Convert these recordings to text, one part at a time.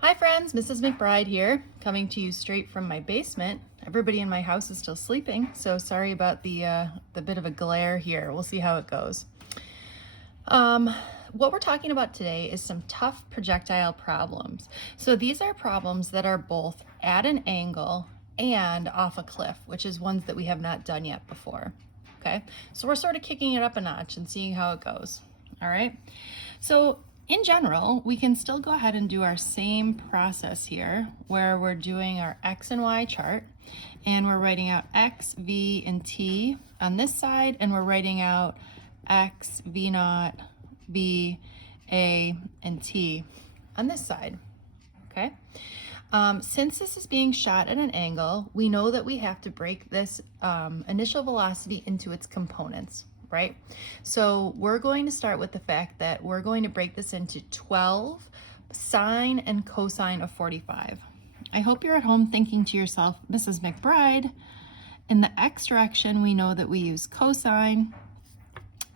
Hi friends, Mrs. McBride here, coming to you straight from my basement. Everybody in my house is still sleeping, so sorry about the bit of a glare here. We'll see how it goes. What we're talking about today is some tough projectile problems. So these are problems that are both at an angle and off a cliff, which is ones that we have not done yet before. Okay, so we're sort of kicking it up a notch and seeing how it goes. All right, so in general, we can still go ahead and do our same process here where we're doing our X and Y chart and we're writing out X, V, and T on this side, and we're writing out X, V naught, B, A, and T on this side, okay? Since this is being shot at an angle, we know that we have to break this initial velocity into its components, right? So we're going to start with the fact that we're going to break this into 12 sine and cosine of 45. I hope you're at home thinking to yourself, Mrs. McBride, in the X direction, we know that we use cosine,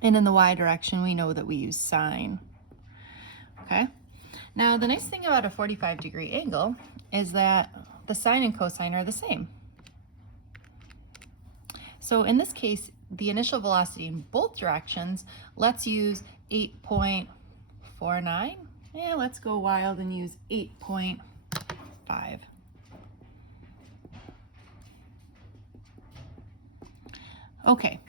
and in the Y direction, we know that we use sine, okay? Now, the nice thing about a 45-degree angle is that the sine and cosine are the same. So in this case, the initial velocity in both directions, let's use 8.49. Yeah, let's go wild and use 8.5. Okay,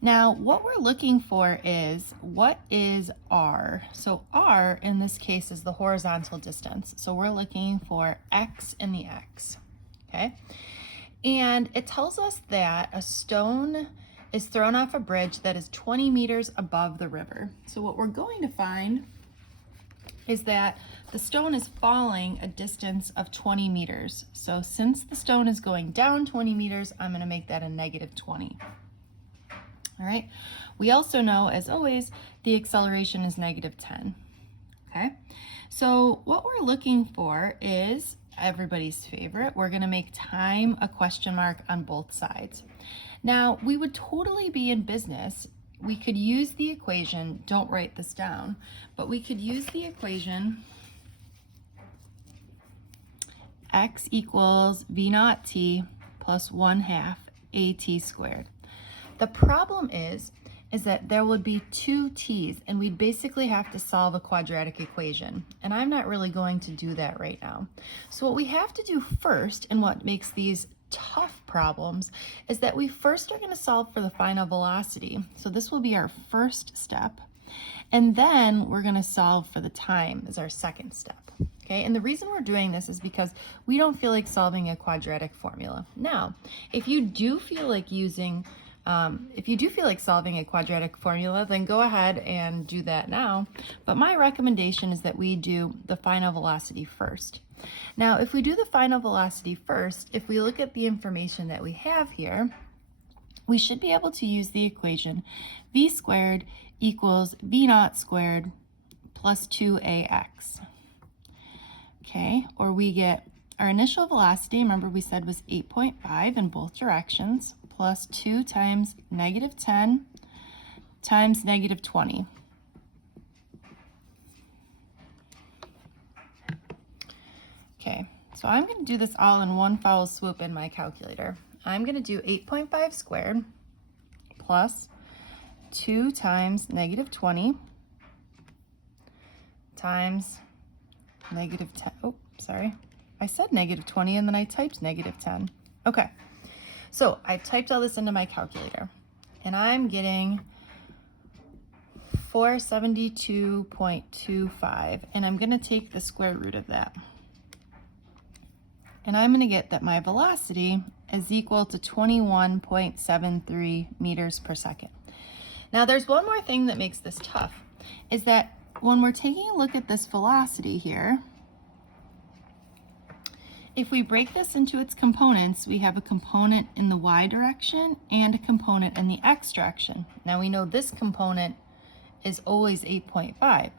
now what we're looking for is, what is R? So R in this case is the horizontal distance. So we're looking for X in the X, okay? And it tells us that a stone is thrown off a bridge that is 20 meters above the river. So what we're going to find is that the stone is falling a distance of 20 meters. So since the stone is going down 20 meters, I'm going to make that a negative 20. All right. We also know, as always, the acceleration is negative 10. Okay. So what we're looking for is everybody's favorite. We're going to make time a question mark on both sides. Now, we would totally be in business. We could use the equation, don't write this down, but we could use the equation X equals V naught T plus 1/2 AT squared. The problem is that there would be two t's, and we'd basically have to solve a quadratic equation. And I'm not really going to do that right now. So what we have to do first, and what makes these tough problems, is that we first are going to solve for the final velocity. So this will be our first step. And then we're going to solve for the time as our second step. Okay, and the reason we're doing this is because we don't feel like solving a quadratic formula. Now, if you do feel like solving a quadratic formula, then go ahead and do that now. But my recommendation is that we do the final velocity first. Now, if we do the final velocity first, if we look at the information that we have here, we should be able to use the equation v squared equals v naught squared plus 2ax. Okay, or we get our initial velocity, remember we said was 8.5 in both directions, plus 2 times negative 10 times negative 20. Okay, so I'm going to do this all in one foul swoop in my calculator. I'm going to do 8.5 squared plus 2 times negative 20 times negative 10. Oh, sorry. I said negative 20 and then I typed negative 10. Okay, so I typed all this into my calculator and I'm getting 472.25, and I'm going to take the square root of that. And I'm going to get that my velocity is equal to 21.73 meters per second. Now there's one more thing that makes this tough, is that when we're taking a look at this velocity here, if we break this into its components, we have a component in the y direction and a component in the x direction. Now we know this component is always 8.5,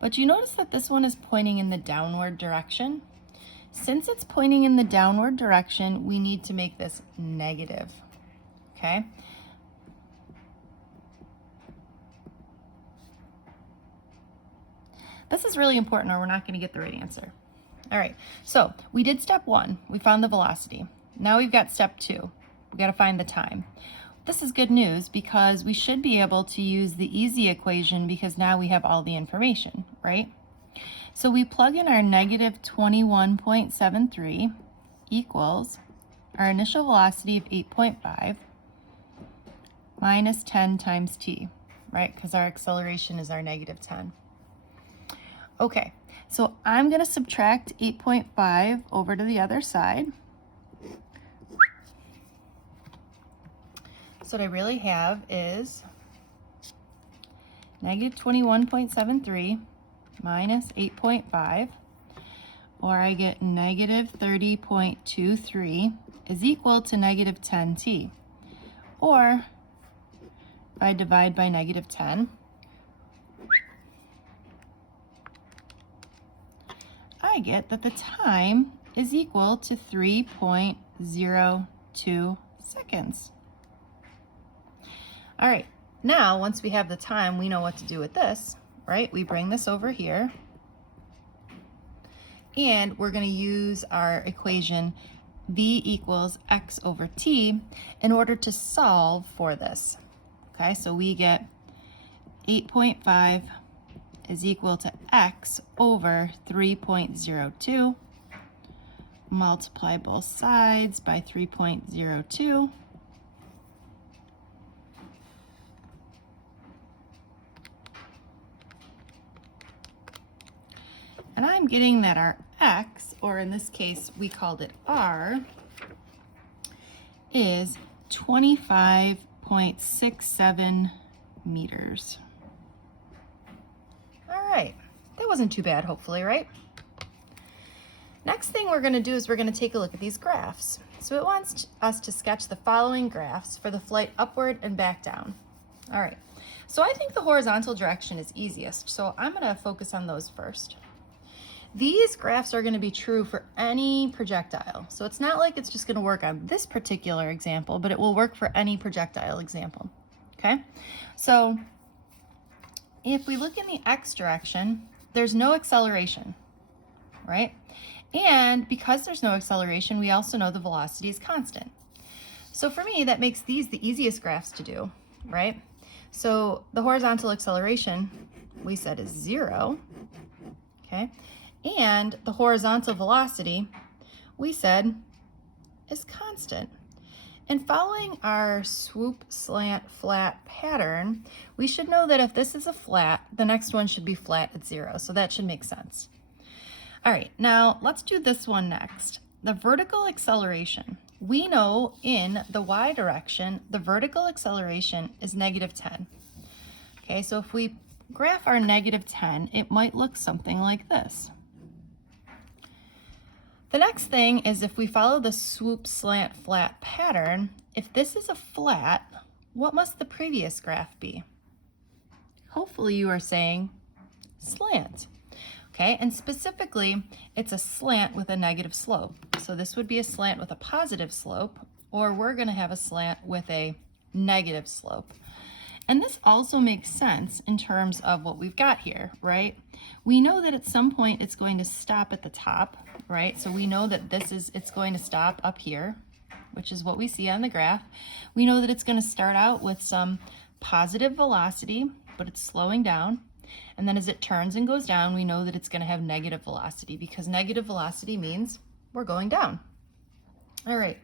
but you notice that this one is pointing in the downward direction. Since it's pointing in the downward direction, we need to make this negative, okay? This is really important or we're not going to get the right answer. All right, so we did step 1. We found the velocity. Now we've got step 2. We got to find the time. This is good news because we should be able to use the easy equation because now we have all the information, right? So we plug in our negative 21.73 equals our initial velocity of 8.5 minus 10 times t, right? Because our acceleration is our negative 10. Okay, so I'm going to subtract 8.5 over to the other side. So what I really have is negative 21.73 minus 8.5, or I get negative 30.23 is equal to negative 10t. Or if I divide by negative 10, I get that the time is equal to 3.02 seconds. All right, now once we have the time, we know what to do with this, right? We bring this over here, and we're going to use our equation v equals x over t in order to solve for this. Okay, so we get 8.5 is equal to x over 3.02. Multiply both sides by 3.02. And I'm getting that our x, or in this case we called it r, is 25.67 meters. All right, that wasn't too bad, hopefully, right? Next thing we're going to do is we're going to take a look at these graphs. So it wants us to sketch the following graphs for the flight upward and back down. All right, so I think the horizontal direction is easiest, so I'm going to focus on those first. These graphs are going to be true for any projectile. So it's not like it's just going to work on this particular example, but it will work for any projectile example. Okay? So if we look in the x direction, there's no acceleration, right? And because there's no acceleration, we also know the velocity is constant. So for me, that makes these the easiest graphs to do, right? So the horizontal acceleration, we said, is 0, okay? And the horizontal velocity, we said, is constant. And following our swoop, slant, flat pattern, we should know that if this is a flat, the next one should be flat at 0. So that should make sense. All right, now let's do this one next. The vertical acceleration. We know in the y direction, the vertical acceleration is negative 10. Okay, so if we graph our negative 10, it might look something like this. The next thing is if we follow the swoop, slant, flat pattern, if this is a flat, what must the previous graph be? Hopefully you are saying slant. Okay, and specifically, it's a slant with a negative slope. So this would be a slant with a positive slope, or we're going to have a slant with a negative slope. And this also makes sense in terms of what we've got here, right? We know that at some point it's going to stop at the top, right? So we know that it's going to stop up here, which is what we see on the graph. We know that it's going to start out with some positive velocity, but it's slowing down. And then as it turns and goes down, we know that it's going to have negative velocity because negative velocity means we're going down. All right,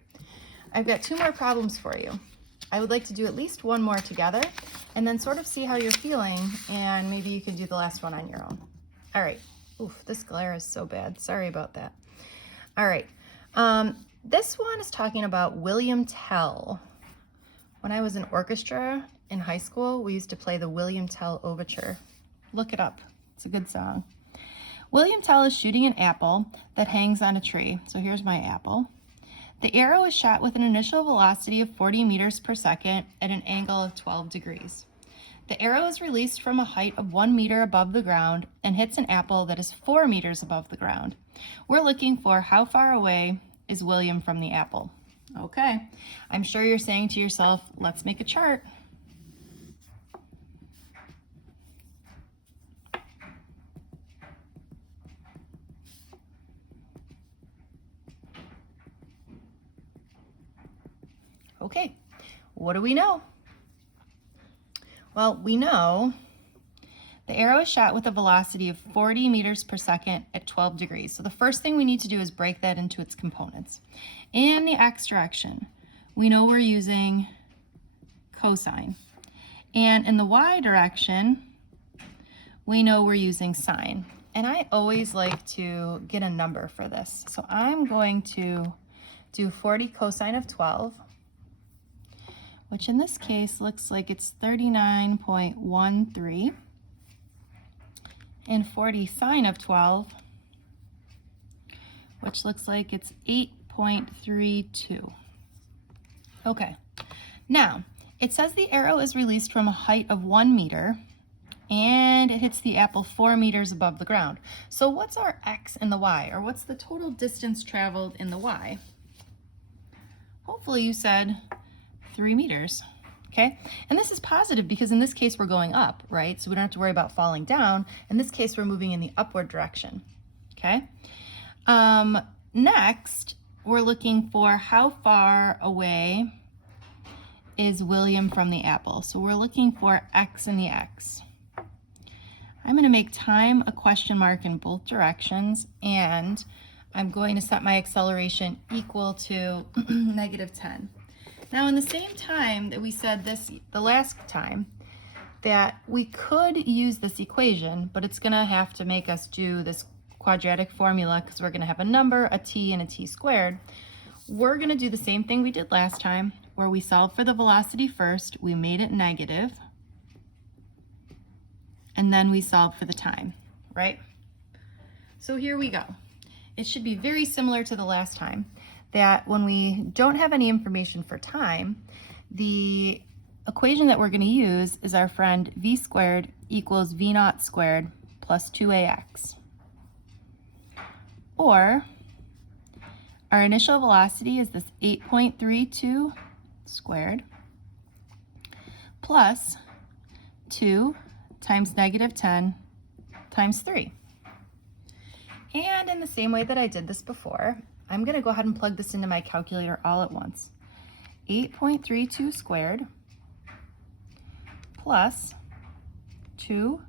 I've got 2 more problems for you. I would like to do at least one more together and then sort of see how you're feeling, and maybe you can do the last one on your own. All right. Oof, this glare is so bad. Sorry about that. All right. This one is talking about William Tell. When I was in orchestra in high school, we used to play the William Tell Overture. Look it up. It's a good song. William Tell is shooting an apple that hangs on a tree. So here's my apple. The arrow is shot with an initial velocity of 40 meters per second at an angle of 12 degrees. The arrow is released from a height of 1 meter above the ground and hits an apple that is 4 meters above the ground. We're looking for how far away is William from the apple. Okay, I'm sure you're saying to yourself, let's make a chart. Okay, what do we know? Well, we know the arrow is shot with a velocity of 40 meters per second at 12 degrees. So the first thing we need to do is break that into its components. In the x direction, we know we're using cosine. And in the y direction, we know we're using sine. And I always like to get a number for this. So I'm going to do 40 cosine of 12, which in this case looks like it's 39.13. And 40 sine of 12, which looks like it's 8.32. Okay, now it says the arrow is released from a height of 1 meter and it hits the apple 4 meters above the ground. So what's our x and the y, or what's the total distance traveled in the y? Hopefully you said 3 meters. Okay, and this is positive because in this case we're going up, right? So we don't have to worry about falling down. In this case, we're moving in the upward direction. Okay. Next, we're looking for how far away is William from the apple. So we're looking for x and the x. I'm going to make time a question mark in both directions, and I'm going to set my acceleration equal to -10. Now, in the same time that we said this the last time, that we could use this equation, but it's going to have to make us do this quadratic formula because we're going to have a number, a t, and a t squared. We're going to do the same thing we did last time, where we solved for the velocity first, we made it negative, and then we solved for the time, right? So here we go. It should be very similar to the last time, that when we don't have any information for time, the equation that we're going to use is our friend v squared equals v naught squared plus 2ax. Or our initial velocity is this 8.32 squared plus 2 times -10 times 3. And in the same way that I did this before, I'm going to go ahead and plug this into my calculator all at once. 8.32 squared plus 2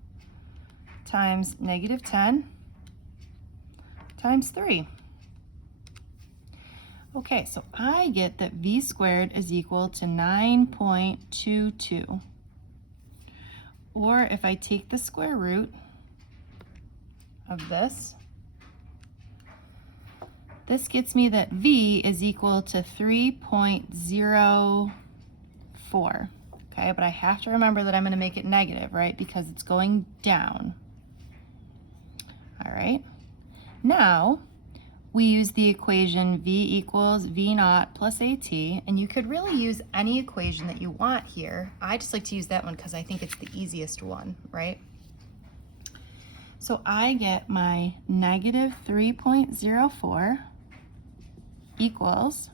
times -10 times 3. Okay, so I get that v squared is equal to 9.22. Or if I take the square root of this gets me that v is equal to 3.04. Okay, but I have to remember that I'm going to make it negative, right? Because it's going down. All right. Now, we use the equation v equals v naught plus at, and you could really use any equation that you want here. I just like to use that one because I think it's the easiest one, right? So I get my -3.04 equals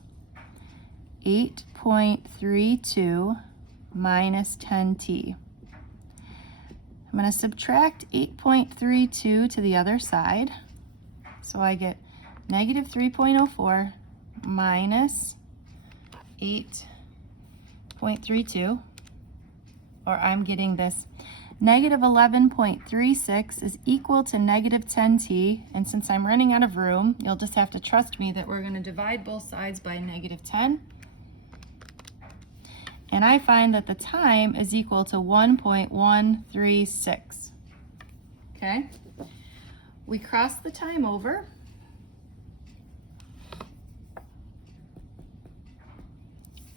8.32 minus 10t. I'm going to subtract 8.32 to the other side. So I get -3.04 minus 8.32, or I'm getting this -11.36 is equal to -10t, and since I'm running out of room, you'll just have to trust me that we're going to divide both sides by -10, and I find that the time is equal to 1.136. Okay, we cross the time over,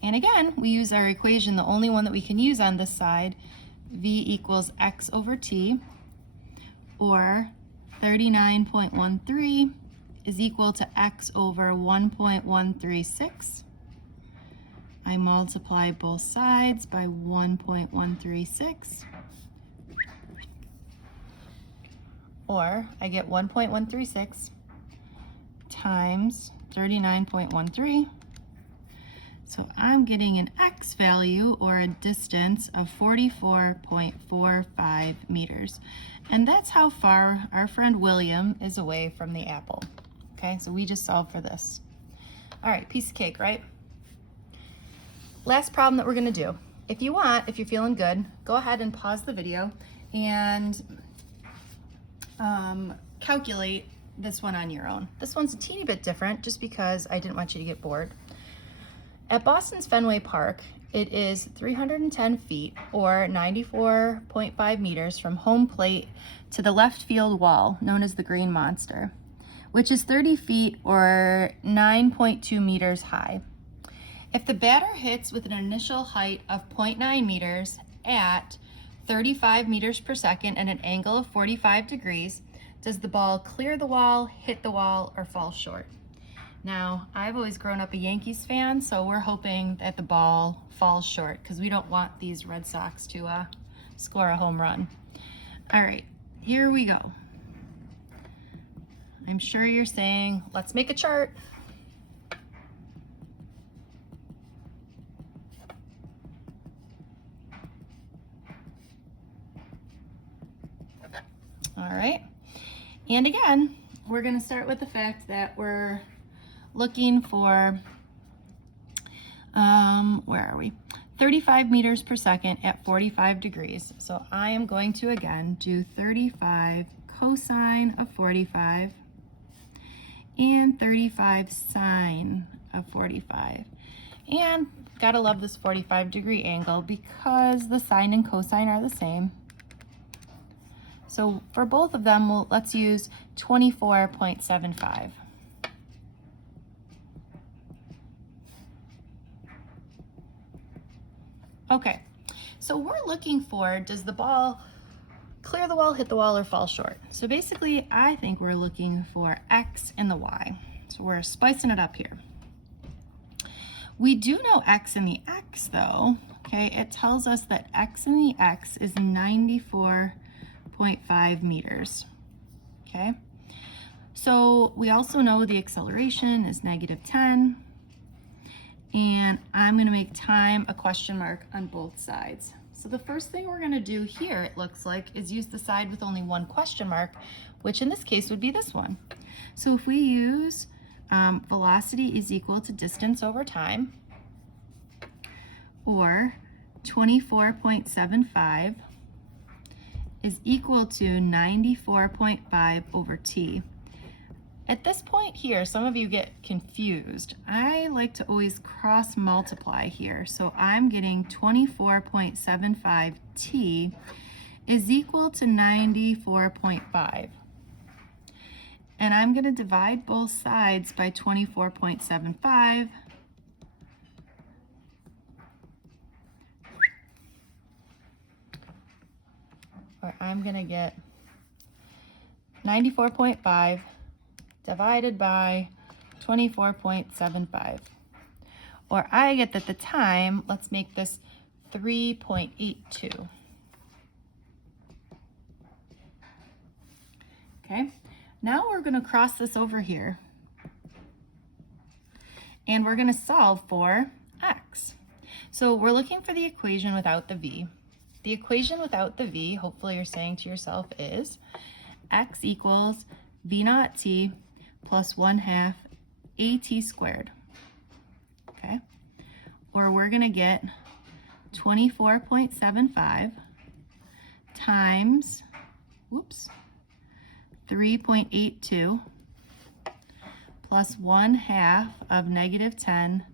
and again we use our equation, the only one that we can use on this side, v equals x over t, or 39.13 is equal to x over 1.136. I multiply both sides by 1.136, or I get 1.136 times 39.13. So I'm getting an x value, or a distance, of 44.45 meters. And that's how far our friend William is away from the apple. Okay, so we just solved for this. All right, piece of cake, right? last problem that we're gonna do. If you want, if you're feeling good, go ahead and pause the video and calculate this one on your own. This one's a teeny bit different just because I didn't want you to get bored. At Boston's Fenway Park, it is 310 feet or 94.5 meters from home plate to the left field wall, known as the Green Monster, which is 30 feet or 9.2 meters high. If the batter hits with an initial height of 0.9 meters at 35 meters per second and an angle of 45 degrees, does the ball clear the wall, hit the wall, or fall short? Now, I've always grown up a Yankees fan, so we're hoping that the ball falls short because we don't want these Red Sox to score a home run. All right, here we go. I'm sure you're saying, let's make a chart. All right, and again, we're gonna start with the fact that we're looking for, where are we? 35 meters per second at 45 degrees. So I am going to, again, do 35 cosine of 45 and 35 sine of 45. And gotta love this 45-degree angle because the sine and cosine are the same. So for both of them, let's use 24.75. Okay, so we're looking for, does the ball clear the wall, hit the wall, or fall short? So basically, I think we're looking for X and the Y. So we're spicing it up here. We do know X and the X though, okay? It tells us that X and the X is 94.5 meters, okay? So we also know the acceleration is -10, and I'm gonna make time a question mark on both sides. So the first thing we're gonna do here, it looks like, is use the side with only one question mark, which in this case would be this one. So if we use velocity is equal to distance over time, or 24.75 is equal to 94.5 over t. At this point here, some of you get confused. I like to always cross multiply here. So I'm getting 24.75 t is equal to 94.5. And I'm gonna divide both sides by 24.75. Or I'm gonna get 94.5 divided by 24.75. Or I get that the time, let's make this 3.82. Okay, now we're gonna cross this over here. And we're gonna solve for X. So we're looking for the equation without the V. The equation without the V, hopefully you're saying to yourself, is X equals V naught t plus 1/2 AT squared, okay? Or we're gonna get 24.75 times, 3.82 plus 1/2 of -10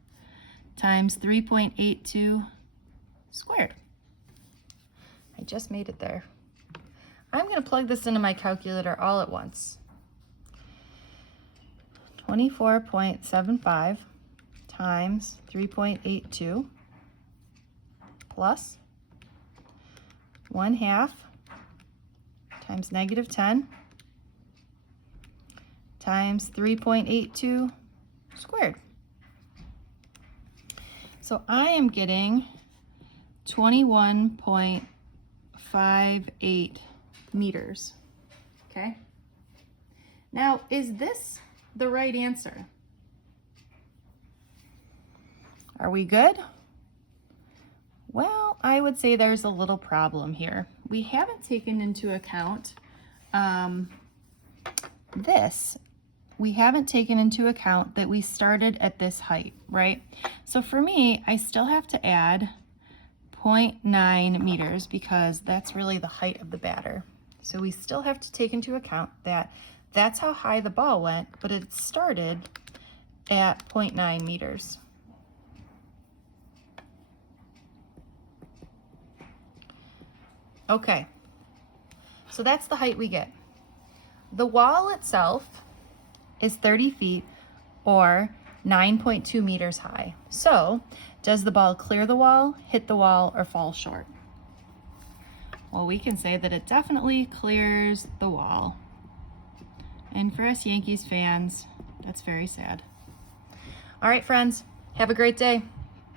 times 3.82 squared. I just made it there. I'm gonna plug this into my calculator all at once. 24.75 times 3.82 plus 1/2 times -10 times 3.82 squared. So I am getting 21.58 meters, okay? Now, is this the right answer? Are we good? Well, I would say there's a little problem here. We haven't taken into account this. we haven't taken into account that we started at this height, right? So for me, I still have to add 0.9 meters because that's really the height of the batter. So we still have to take into account that that's how high the ball went, but it started at 0.9 meters. Okay, so that's the height we get. The wall itself is 30 feet or 9.2 meters high. So does the ball clear the wall, hit the wall, or fall short? Well, we can say that it definitely clears the wall. And for us Yankees fans, that's very sad. All right, friends, have a great day.